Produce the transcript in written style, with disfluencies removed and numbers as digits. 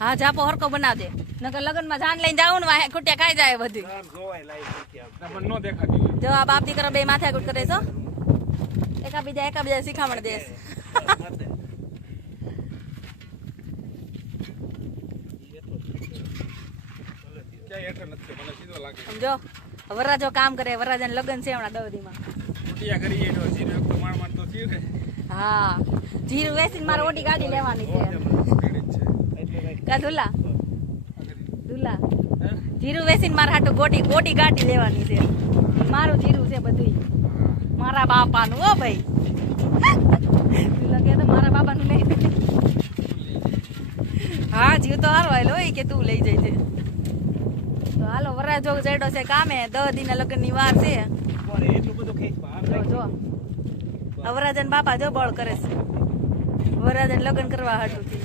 હા જાપો હરકો બનાવજે નકર લગન માં જાન લઈને જાવ ને વાહે ખુટિયા ખાઈ જાય બધી જો આ બાપ દીકરો બે માથાકૂટ કરે છો એકાબીજા શીખામણ દેશ સમજો વરરાજો કામ કરે વરરાજાને લગન છે હમણાં દવદીમાં હા જીરું વેચીને મારે ઓટી ગાડી લેવાની છે કા ધુલા જીરું વેચીને મારે હાટું ઓટી ગાડી લેવાની છે મારું જીરું છે બધું મારા બાપાનું હો ભાઈ કે તો મારા બાપાનું નહીં હા જીવ તો હારો આવેલો હોય કે તું લઈ જાય છે તો હાલો વરરાજો જેડો છે કામે 10 દિન લગ્ન ની વાર છે જો વરરાજન બાપા જો બળ કરે છે વરરાજન લગ્ન કરવા હાટું થી